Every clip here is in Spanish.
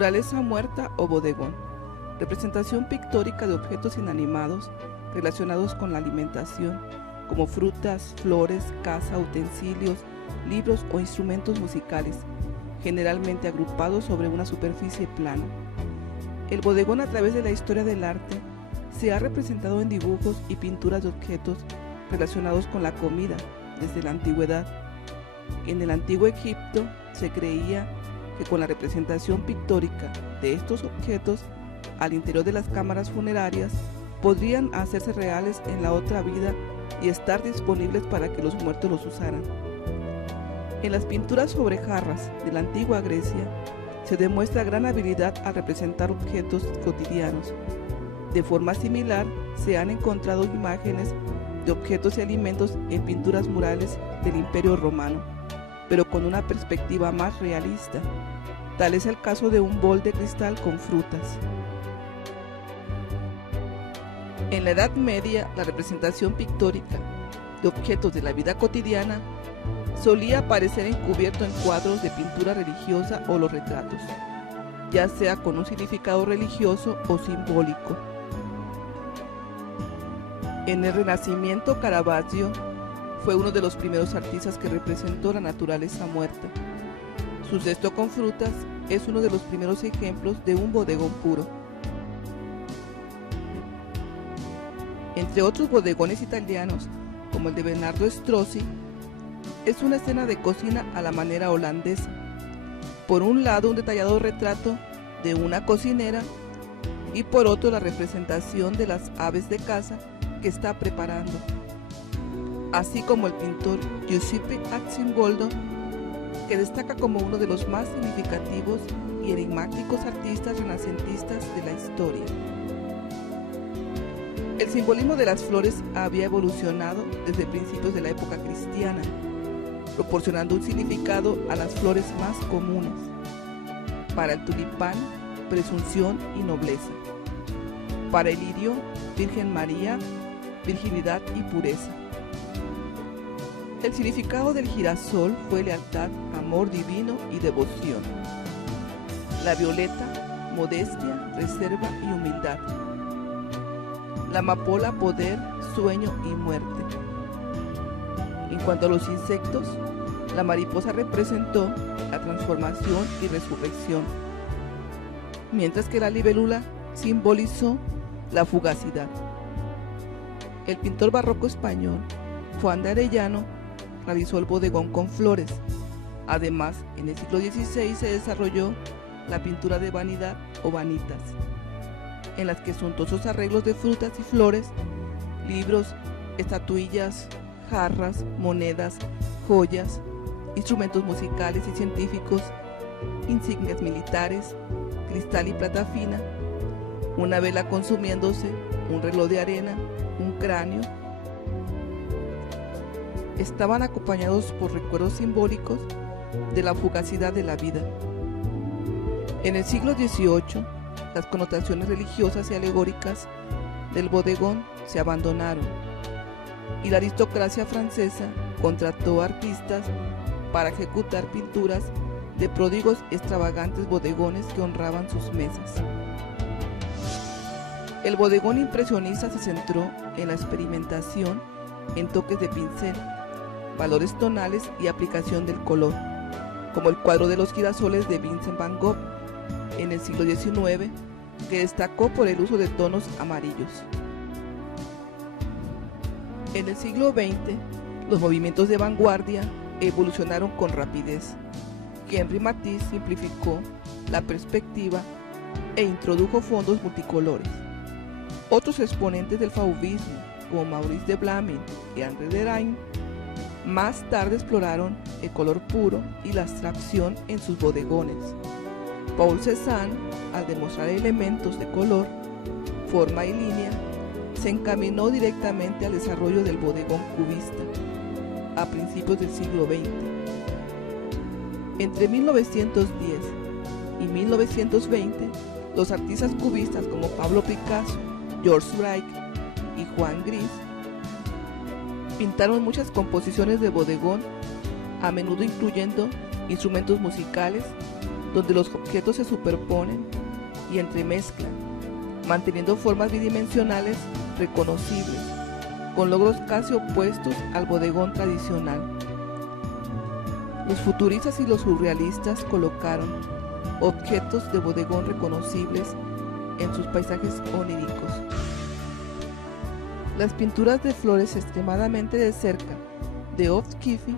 Naturaleza muerta o bodegón. Representación pictórica de objetos inanimados relacionados con la alimentación, como frutas, flores, caza, utensilios, libros o instrumentos musicales, generalmente agrupados sobre una superficie plana. El bodegón, a través de la historia del arte, se ha representado en dibujos y pinturas de objetos relacionados con la comida desde la antigüedad. En el antiguo Egipto se creía que con la representación pictórica de estos objetos al interior de las cámaras funerarias podrían hacerse reales en la otra vida y estar disponibles para que los muertos los usaran. En las pinturas sobre jarras de la antigua Grecia se demuestra gran habilidad al representar objetos cotidianos. De forma similar, se han encontrado imágenes de objetos y alimentos en pinturas murales del Imperio Romano, pero con una perspectiva más realista. Tal es el caso de un bol de cristal con frutas. En la Edad Media, la representación pictórica de objetos de la vida cotidiana solía aparecer encubierto en cuadros de pintura religiosa o los retratos, ya sea con un significado religioso o simbólico. En el Renacimiento, Caravaggio fue uno de los primeros artistas que representó la naturaleza muerta. Su cesto con frutas es uno de los primeros ejemplos de un bodegón puro. Entre otros bodegones italianos, como el de Bernardo Strozzi, es una escena de cocina a la manera holandesa. Por un lado, un detallado retrato de una cocinera y por otro la representación de las aves de caza que está preparando, así como el pintor Giuseppe Arcimboldo, que destaca como uno de los más significativos y enigmáticos artistas renacentistas de la historia. El simbolismo de las flores había evolucionado desde principios de la época cristiana, proporcionando un significado a las flores más comunes. Para el tulipán, presunción y nobleza. Para el lirio, Virgen María, virginidad y pureza. El significado del girasol fue lealtad, amor divino y devoción. La violeta, modestia, reserva y humildad. La amapola, poder, sueño y muerte. En cuanto a los insectos, la mariposa representó la transformación y resurrección, mientras que la libélula simbolizó la fugacidad. El pintor barroco español Juan de Arellano realizó el bodegón con flores. Además, en el siglo XVI se desarrolló la pintura de vanidad o vanitas, en las que suntuosos arreglos de frutas y flores, libros, estatuillas, jarras, monedas, joyas, instrumentos musicales y científicos, insignias militares, cristal y plata fina, una vela consumiéndose, un reloj de arena, un cráneo, estaban acompañados por recuerdos simbólicos de la fugacidad de la vida. En el siglo XVIII, las connotaciones religiosas y alegóricas del bodegón se abandonaron y la aristocracia francesa contrató artistas para ejecutar pinturas de pródigos y extravagantes bodegones que honraban sus mesas. El bodegón impresionista se centró en la experimentación en toques de pincel, valores tonales y aplicación del color, como el cuadro de los girasoles de Vincent van Gogh en el siglo XIX, que destacó por el uso de tonos amarillos. En el siglo XX, los movimientos de vanguardia evolucionaron con rapidez. Henri Matisse simplificó la perspectiva e introdujo fondos multicolores. Otros exponentes del fauvismo, como Maurice de Vlaminck y André Derain, más tarde exploraron el color puro y la abstracción en sus bodegones. Paul Cézanne, al demostrar elementos de color, forma y línea, se encaminó directamente al desarrollo del bodegón cubista a principios del siglo XX. Entre 1910 y 1920, los artistas cubistas como Pablo Picasso, George Braque y Juan Gris pintaron muchas composiciones de bodegón, a menudo incluyendo instrumentos musicales, donde los objetos se superponen y entremezclan, manteniendo formas bidimensionales reconocibles, con logros casi opuestos al bodegón tradicional. Los futuristas y los surrealistas colocaron objetos de bodegón reconocibles en sus paisajes oníricos. Las pinturas de flores extremadamente de cerca de O'Keeffe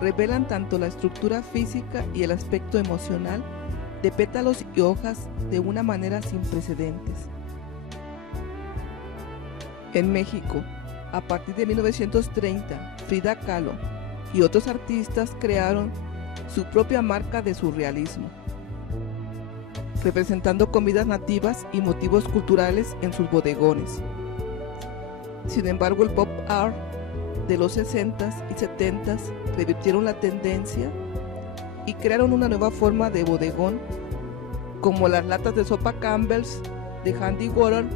revelan tanto la estructura física y el aspecto emocional de pétalos y hojas de una manera sin precedentes. En México, a partir de 1930, Frida Kahlo y otros artistas crearon su propia marca de surrealismo, representando comidas nativas y motivos culturales en sus bodegones. Sin embargo, el pop art de los 60s y 70s revirtieron la tendencia y crearon una nueva forma de bodegón, como las latas de sopa Campbell's de Andy Warhol,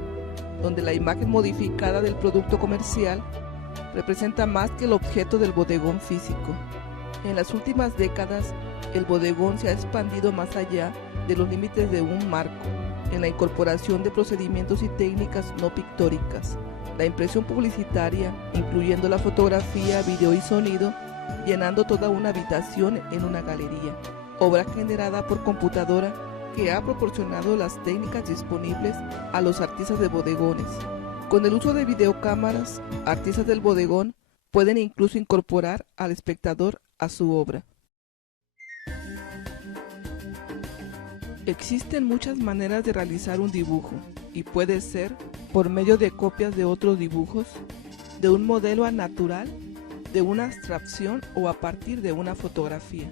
donde la imagen modificada del producto comercial representa más que el objeto del bodegón físico. En las últimas décadas, el bodegón se ha expandido más allá de los límites de un marco, en la incorporación de procedimientos y técnicas no pictóricas, la impresión publicitaria, incluyendo la fotografía, video y sonido, llenando toda una habitación en una galería, obra generada por computadora que ha proporcionado las técnicas disponibles a los artistas de bodegones. Con el uso de videocámaras, artistas del bodegón pueden incluso incorporar al espectador a su obra. Existen muchas maneras de realizar un dibujo y puede ser por medio de copias de otros dibujos, de un modelo natural, de una abstracción o a partir de una fotografía.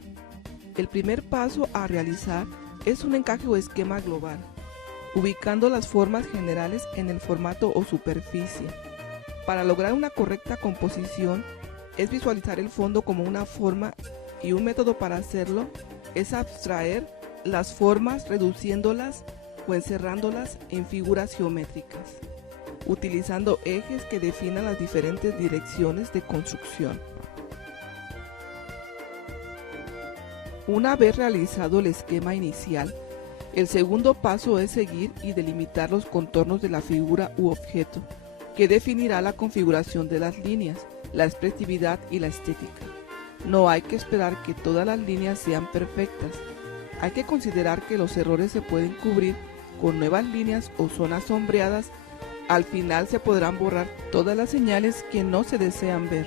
El primer paso a realizar es un encaje o esquema global, ubicando las formas generales en el formato o superficie. Para lograr una correcta composición es visualizar el fondo como una forma y un método para hacerlo es abstraer las formas reduciéndolas o encerrándolas en figuras geométricas, utilizando ejes que definan las diferentes direcciones de construcción. Una vez realizado el esquema inicial, el segundo paso es seguir y delimitar los contornos de la figura u objeto, que definirá la configuración de las líneas, la expresividad y la estética. No hay que esperar que todas las líneas sean perfectas. Hay que considerar que los errores se pueden cubrir con nuevas líneas o zonas sombreadas. Al final se podrán borrar todas las señales que no se desean ver.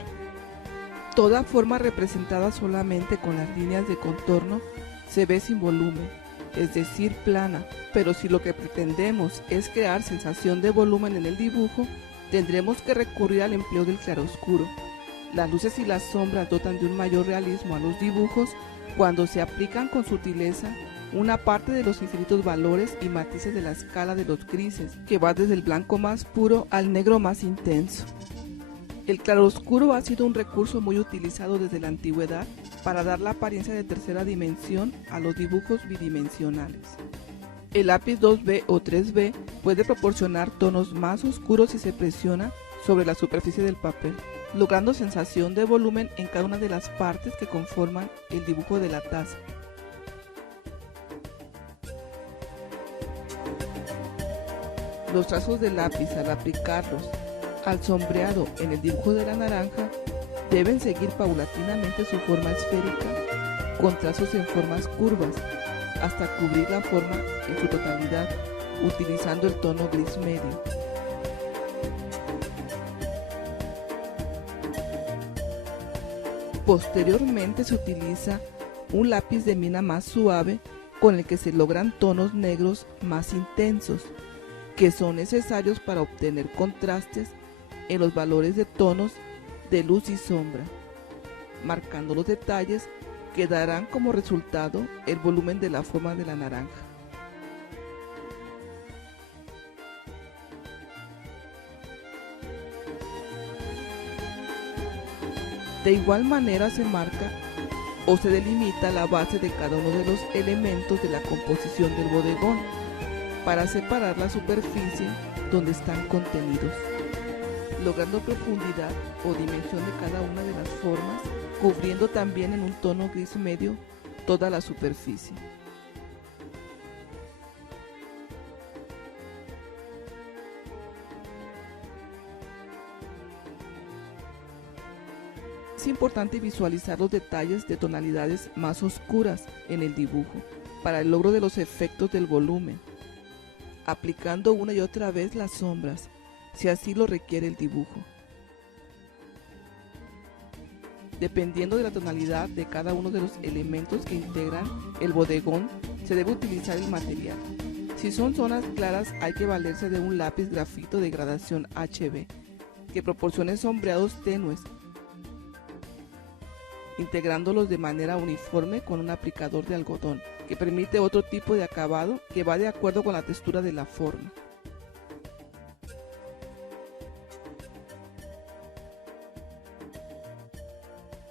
Toda forma representada solamente con las líneas de contorno se ve sin volumen, es decir, plana, pero si lo que pretendemos es crear sensación de volumen en el dibujo, tendremos que recurrir al empleo del claroscuro. Las luces y las sombras dotan de un mayor realismo a los dibujos cuando se aplican con sutileza una parte de los infinitos valores y matices de la escala de los grises, que va desde el blanco más puro al negro más intenso. El claroscuro ha sido un recurso muy utilizado desde la antigüedad para dar la apariencia de tercera dimensión a los dibujos bidimensionales. El lápiz 2B o 3B puede proporcionar tonos más oscuros si se presiona sobre la superficie del papel, logrando sensación de volumen en cada una de las partes que conforman el dibujo de la taza. Los trazos de lápiz al aplicarlos al sombreado en el dibujo de la naranja deben seguir paulatinamente su forma esférica con trazos en formas curvas hasta cubrir la forma en su totalidad utilizando el tono gris medio. Posteriormente se utiliza un lápiz de mina más suave con el que se logran tonos negros más intensos, que son necesarios para obtener contrastes en los valores de tonos de luz y sombra, marcando los detalles que darán como resultado el volumen de la forma de la naranja. De igual manera se marca o se delimita la base de cada uno de los elementos de la composición del bodegón para separar la superficie donde están contenidos, logrando profundidad o dimensión de cada una de las formas, cubriendo también en un tono gris medio toda la superficie. Es importante visualizar los detalles de tonalidades más oscuras en el dibujo para el logro de los efectos del volumen, aplicando una y otra vez las sombras, si así lo requiere el dibujo. Dependiendo de la tonalidad de cada uno de los elementos que integran el bodegón, se debe utilizar el material. Si son zonas claras, hay que valerse de un lápiz grafito de gradación HB, que proporcione sombreados tenues, integrándolos de manera uniforme con un aplicador de algodón, que permite otro tipo de acabado que va de acuerdo con la textura de la forma.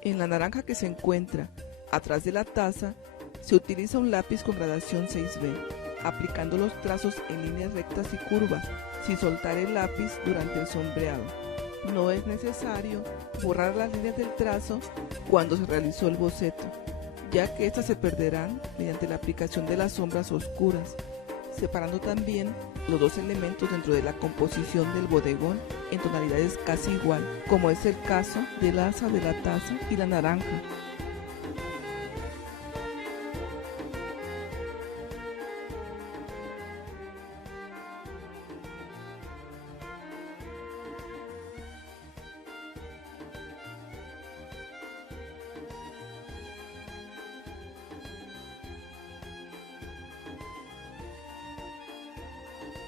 En la naranja que se encuentra atrás de la taza, se utiliza un lápiz con gradación 6B, aplicando los trazos en líneas rectas y curvas, sin soltar el lápiz durante el sombreado. No es necesario borrar las líneas del trazo cuando se realizó el boceto, ya que estas se perderán mediante la aplicación de las sombras oscuras, separando también los dos elementos dentro de la composición del bodegón en tonalidades casi igual, como es el caso del asa de la taza y la naranja.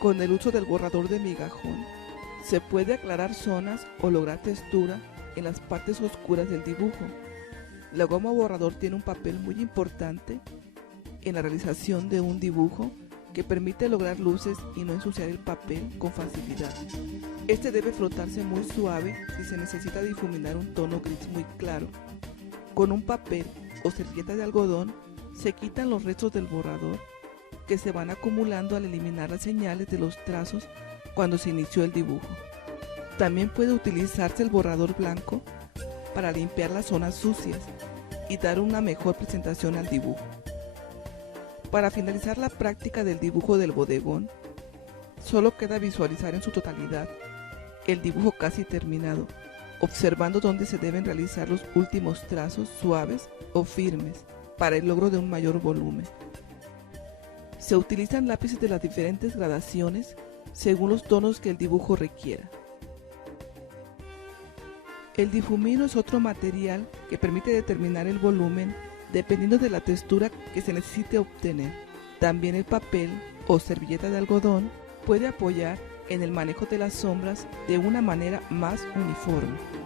Con el uso del borrador de migajón, se puede aclarar zonas o lograr textura en las partes oscuras del dibujo. La goma borrador tiene un papel muy importante en la realización de un dibujo que permite lograr luces y no ensuciar el papel con facilidad. Este debe frotarse muy suave si se necesita difuminar un tono gris muy claro. Con un papel o servilleta de algodón se quitan los restos del borrador que se van acumulando al eliminar las señales de los trazos cuando se inició el dibujo. También puede utilizarse el borrador blanco para limpiar las zonas sucias y dar una mejor presentación al dibujo. Para finalizar la práctica del dibujo del bodegón, solo queda visualizar en su totalidad el dibujo casi terminado, observando dónde se deben realizar los últimos trazos suaves o firmes para el logro de un mayor volumen. Se utilizan lápices de las diferentes gradaciones según los tonos que el dibujo requiera. El difumino es otro material que permite determinar el volumen dependiendo de la textura que se necesite obtener. También el papel o servilleta de algodón puede apoyar en el manejo de las sombras de una manera más uniforme.